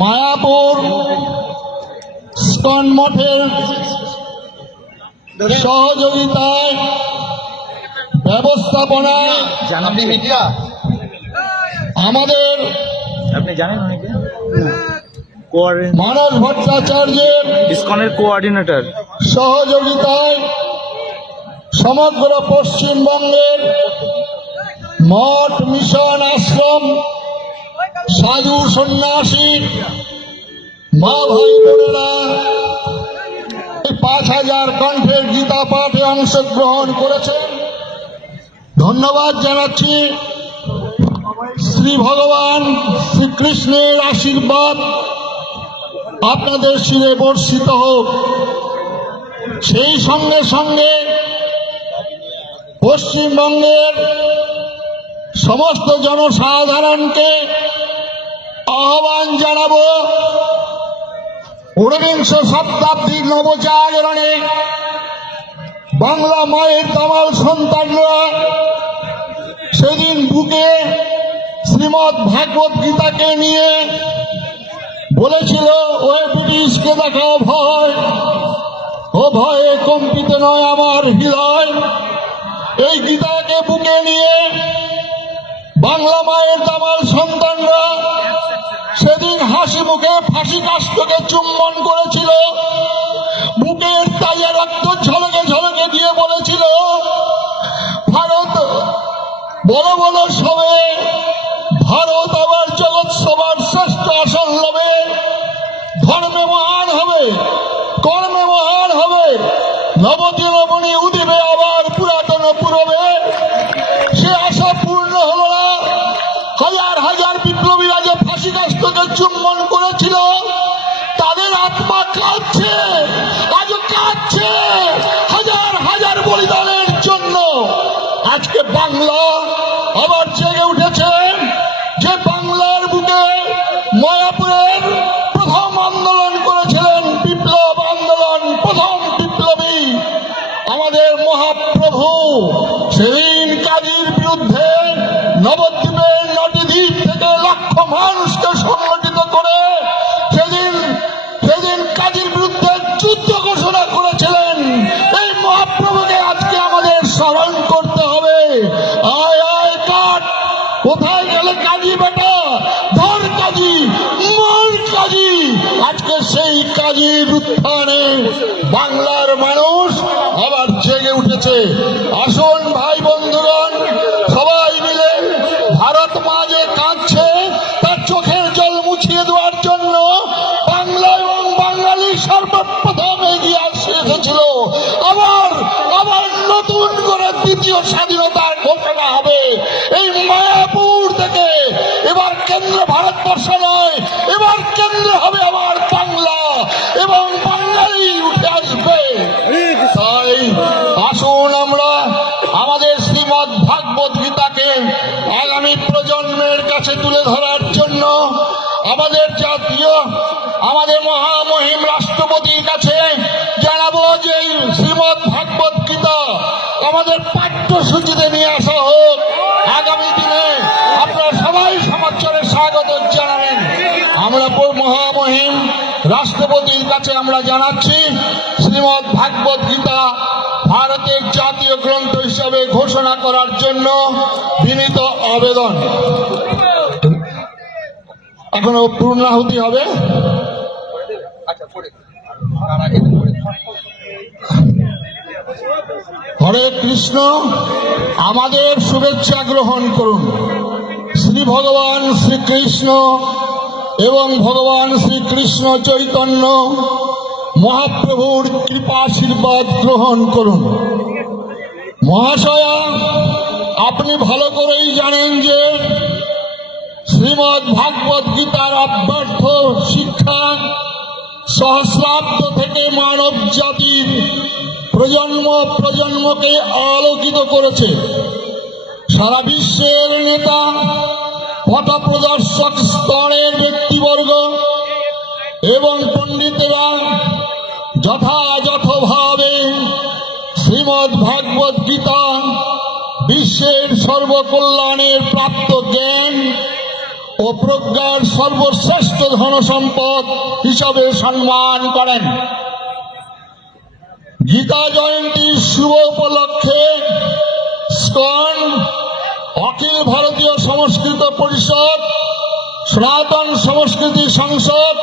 Mayapur ISKCON মঠের সহযোগিতায় ব্যবস্থাপনায় আমাদের আপনি জানেন অনেকে মানস ভট্টাচার্যের ইসকনের কোঅর্ডিনেটর সহযোগিতায় সমগ্র পশ্চিমবঙ্গের মঠ, মিশন, আশ্রম, সাধু, সন্ন্যাসী, মা ভাই বোনেরা ৫,০০০ কণ্ঠের গীতা পাঠে অংশগ্রহণ করেছেন। ধন্যবাদ জানাচ্ছি। শ্রী ভগবান শ্রীকৃষ্ণের আশীর্বাদ আপনাদের শিরে বর্ষিত হোক। সেই সঙ্গে সঙ্গে পশ্চিমবঙ্গের সমস্ত জনসাধারণকে আহ্বান জানাবো, ১৯ শতাব্দীর নবজাগরণে বাংলা মায়ের দামাল সন্তানরা সেদিন বুকে শ্রীমদ্ ভাগবত গীতাকে নিয়ে বলেছিল, ওই ব্রিটিশকে দেখা ভয়, ও ভয়ে কম্পিত নয় আমার হৃদয়। এই গীতাকে বুকে নিয়ে বাংলা মায়ের দামাল সন্তানরা সেদিন হাসি মুখে ফাঁসি কাষ্ঠকে চুম্বন করেছিল, বুকের তাজা রক্ত ঝলকে ঝলকে দিয়ে বলেছিল, ভারত বড় বড় সবে, ভারত আবার জগৎ সবার শ্রেষ্ঠ আসন লবে, ধর্মে মহান হবে, কর্মে মহান হবে, নবদিনমণি উদিবে আবার পুরাতন পুরবে। সে আশা পূর্ণ হল না। হাজার হাজার বিপ্লবীরা যে ফাঁসি কাষ্ঠকে চুম্বন করেছিল, তাদের আত্মা কাঁদছে, আজও কাঁদছে হাজার হাজার বলিদানের জন্য। আজকে বাংলা আবার জেগে উঠেছে। যে বাংলার বুকে মায়াপুরের প্রথম আন্দোলন করেছিলেন, বিপ্লব আন্দোলন, প্রথম বিপ্লবী আমাদের মহাপ্রভু, সেদিন কাজীর বিরুদ্ধে নবদ্বীপের ৯টি দ্বীপ থেকে লক্ষ মানুষকে সংগঠিত করে সেদিন কাজীর বিরুদ্ধে যুদ্ধ ঘোষণা করেছিলেন। এই মহাপ্রভুকে আজকে আমাদের স্মরণ করতে হবে। আয় আয় কাঠ, কোথায় গেলে কাজী বেটা, ধর কাজী, মর কাজী। আজকে সেই কাজীর উত্থানে বাংলার মানুষ আবার জেগে উঠেছে। আসুন ভাই বন্ধুগণ, সবাই মিলে ভারত মা যে কাঁদছে তার চোখের জল মুছিয়ে দেওয়ার জন্য বাংলা এবং বাঙালি সর্বপ্রথম এগিয়ে এসেছিল। আবার নতুন করে দ্বিতীয় স্বাধীনতার ঘোষণা হবে। এই মায়াপুর থেকে এবার কেন্দ্র ভারতবর্ষ নয়, এবার কেন্দ্র হবে আবার বাংলা, এবং বাঙালি উঠে আসবে। তাই আসুন আমরা আমাদের শ্রীমদ্ ভাগবত গীতাকে আগামী প্রজন্মের কাছে তুলে ধরার জন্য আমাদের জাতীয়, আমাদের মহামহিম রাষ্ট্রপতির কাছে জানাবো যে এই শ্রীমদ্ ভাগবত গীতা আমাদের পাঠ্যসূচিতে নিয়ে আসা হোক। আগামী দিনে আপনারা সবাই সমাচারে স্বাগত জানাবেন। আমরা মহামহিম রাষ্ট্রপতির কাছে আমরা জানাচ্ছি, শ্রীমদ্ ভাগবত গীতা ভারতের জাতীয় গ্রন্থ হিসাবে ঘোষণা করার জন্য বিনীত আবেদন। এখনো পূর্ণাহুতি হবে। হরে কৃষ্ণ। আমাদের শুভেচ্ছা গ্রহণ করুন। শ্রী ভগবান শ্রীকৃষ্ণ এবং ভগবান শ্রীকৃষ্ণ চৈতন্য মহাপ্রভুর কৃপাশীর্বাদ গ্রহণ করুন। মহাশয়া, আপনি ভালো করেই জানেন যে শ্রীমদ্ ভাগবত গীতার অব্যর্থ শিক্ষা সহস্রাব্দ থেকে মানব জাতির প্রজন্মকে আলোকিত করেছে। সারা বিশ্বের নেতা, পথপ্রদর্শক স্তরের ব্যক্তিবর্গ এবং পণ্ডিতেরা যথাযথভাবে শ্রীমদ্ ভাগবত গীতা বিশ্বের সর্বকল্যাণের প্রাপ্ত জ্ঞান ও প্রজ্ঞার সর্বশ্রেষ্ঠ ধনসম্পদ হিসাবে সম্মান করেন। গীতা জয়ন্তীর শুভ উপলক্ষে ইসকন, অখিল ভারতীয় সংস্কৃত পরিষদ, সনাতন সংস্কৃতি সংসদ,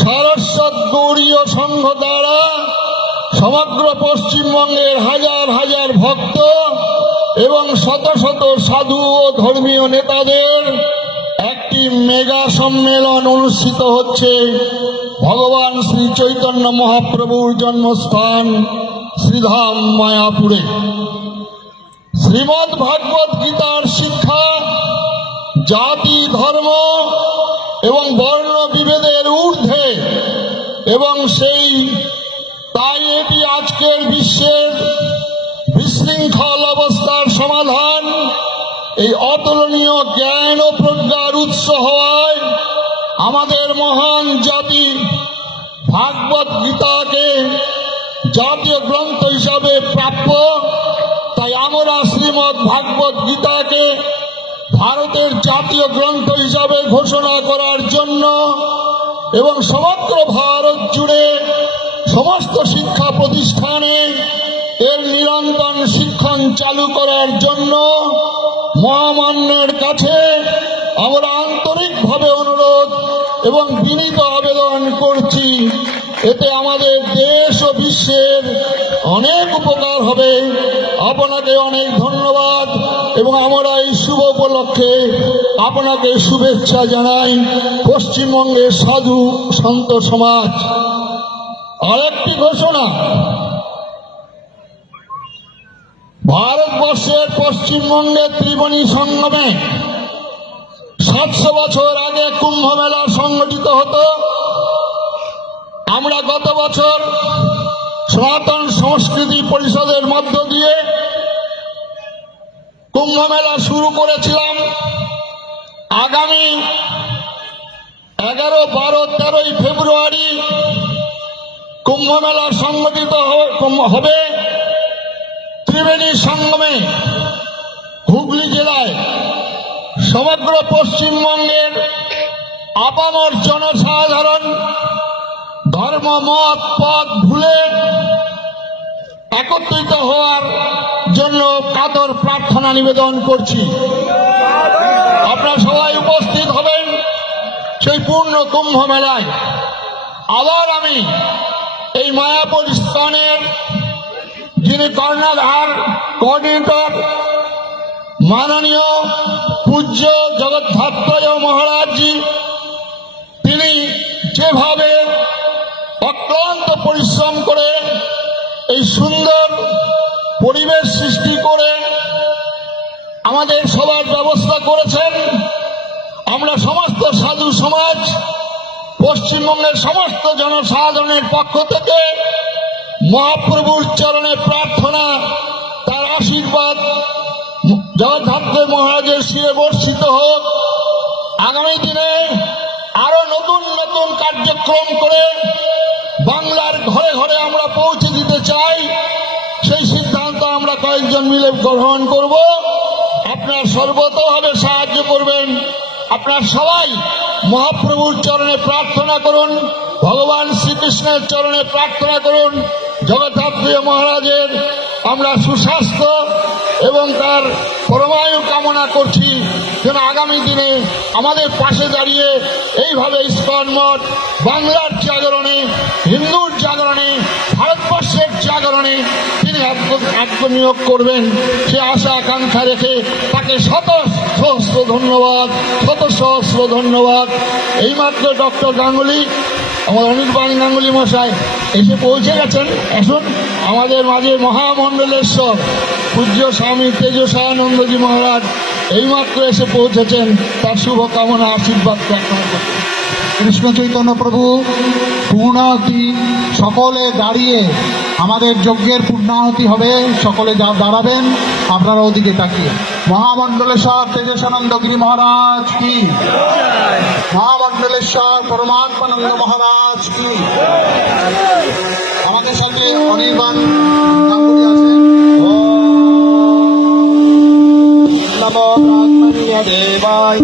সারস্বত গৌড়ীয় সংঘ দ্বারা সমগ্র পশ্চিমবঙ্গের হাজার হাজার ভক্ত এবং শত শত সাধু ও ধর্মীয় নেতাদের একটি মেগা সম্মেলন অনুষ্ঠিত হচ্ছে ভগবান শ্রী চৈতন্য মহাপ্রভুর জন্মস্থান শ্রীধাম মায়াপুরে। শ্রীমদ্ ভাগবত গীতার শিক্ষা জাতি, ধর্ম এবং বর্ণ বিভেদের ঊর্ধ্বে, এবং তাই এটি আজকের বিশ্বের বিশৃঙ্খল অবস্থার সমাধান। এই অতুলনীয় জ্ঞান ও প্রজ্ঞার উৎস হওয়ায় আমাদের মহান জাতি ভাগবত গীতাকে জাতীয় গ্রন্থ হিসাবে প্রাপ্য। তাই আমরা শ্রীমদ্ ভাগবত গীতাকে ভারতের জাতীয় গ্রন্থ হিসাবে ঘোষণা করার জন্য এবং সমগ্র ভারত জুড়ে সমস্ত শিক্ষা প্রতিষ্ঠানে এর নিরন্তর শিক্ষণ চালু করার জন্য মহামান্যের কাছে আমরা আন্তরিকভাবে অনুরোধ এবং বিনীত আবেদন করছি। এতে আমাদের দেশ ও বিশ্বের অনেক উপকার হবে। আপনাকে অনেক ধন্যবাদ এবং আমরা এই শুভ উপলক্ষে আপনাকে শুভেচ্ছা জানাই পশ্চিমবঙ্গের সাধু সন্ত সমাজ। আরেকটি ঘোষণা, ভারতবর্ষের পশ্চিমবঙ্গের ত্রিবেণী সঙ্গমে 700 বছর আগে কুম্ভ মেলা সংগঠিত হতো। আমরা গত বছর সনাতন সংস্কৃতি পরিষদের মধ্য দিয়ে কুম্ভ মেলা শুরু করেছিলাম। আগামী 11, 12, 13 ফেব্রুয়ারি কুম্ভ মেলা সংগঠিত হবে ত্রিবেণী সঙ্গমে হুগলি জেলায়। সমগ্র পশ্চিমবঙ্গের আপামর জনসাধারণ ধর্ম, মত, পথ ভুলে একত্রিত হওয়ার জন্য কাতর প্রার্থনা নিবেদন করছি। আপনারা সবাই উপস্থিত হবেন সেই পূর্ণ কুম্ভ মেলায়। আবার আমি এই মায়াপুর ইসকনের যিনি কর্ণধার, কোঅর্ডিনেটর, মাননীয় পূজ্য জগদ্ধাত্রেয় মহারাজজি, তিনি যেভাবে অক্লান্ত পরিশ্রম করে এই সুন্দর পরিবেশ সৃষ্টি করে আমাদের সবার ব্যবস্থা করেছেন, আমরা সমস্ত সাধু সমাজ পশ্চিমবঙ্গের সমস্ত জনসাধারণের পক্ষ থেকে মহাপ্রভুর চরণে প্রার্থনা, তার আশীর্বাদ জগদ্ধাত্রেয় মহারাজের শিরে বর্ষিত হোক। আগামী দিনে আরো নতুন নতুন কার্যক্রম করে বাংলার ঘরে ঘরে আমরা পৌঁছে দিতে চাই। সেই সিদ্ধান্ত আমরা কয়েকজন মিলে গ্রহণ করব। আপনারা সর্বতভাবে সাহায্য করবেন। আপনারা সবাই মহাপ্রভুর চরণে প্রার্থনা করুন, ভগবান শ্রীকৃষ্ণের চরণে প্রার্থনা করুন। জগদ্ধাত্রেয় মহারাজের আমরা সুস্বাস্থ্য এবং তার পরমায়ু কামনা করছি, যেন আগামী দিনে আমাদের পাশে দাঁড়িয়ে এইভাবে ইসকন মঠ বাংলার জাগরণে, হিন্দুর জাগরণে, ভারতবর্ষের জাগরণে তিনি আত্মনিয়োগ করবেন, সে আশা আকাঙ্ক্ষা রেখে তাকে শত সহস্র ধন্যবাদ, শত সহস্র ধন্যবাদ। এইমাত্র ডক্টর গাঙ্গুলি, আমাদের অনির্বাণ গাঙ্গুলি মশাই এসে পৌঁছে গেছেন। এখন আমাদের মাঝে মহামণ্ডলেশ্বর পূজ্য স্বামী তেজসানন্দজি মহারাজ এইমাত্র এসে পৌঁছেছেন, তার শুভকামনা আশীর্বাদ প্রার্থনা করতে। কৃষ্ণ চৈতন্য প্রভু পূর্ণাহুতি, সকলে দাঁড়িয়ে আমাদের যজ্ঞের পূর্ণাহুতি হবে, সকলে দাঁড়াবেন আপনারা ওদিকে তাকিয়ে। মহামণ্ডলেশ্বর তেজসানন্দগিরি মহারাজ কি, মহামণ্ডলেশ্বর পরমাত্মানন্দ মহারাজ কি। আমাদের সাথে অনির্বাণ গাঙ্গুলি আছেন। নমো ব্রাহ্মণীয় দেবায়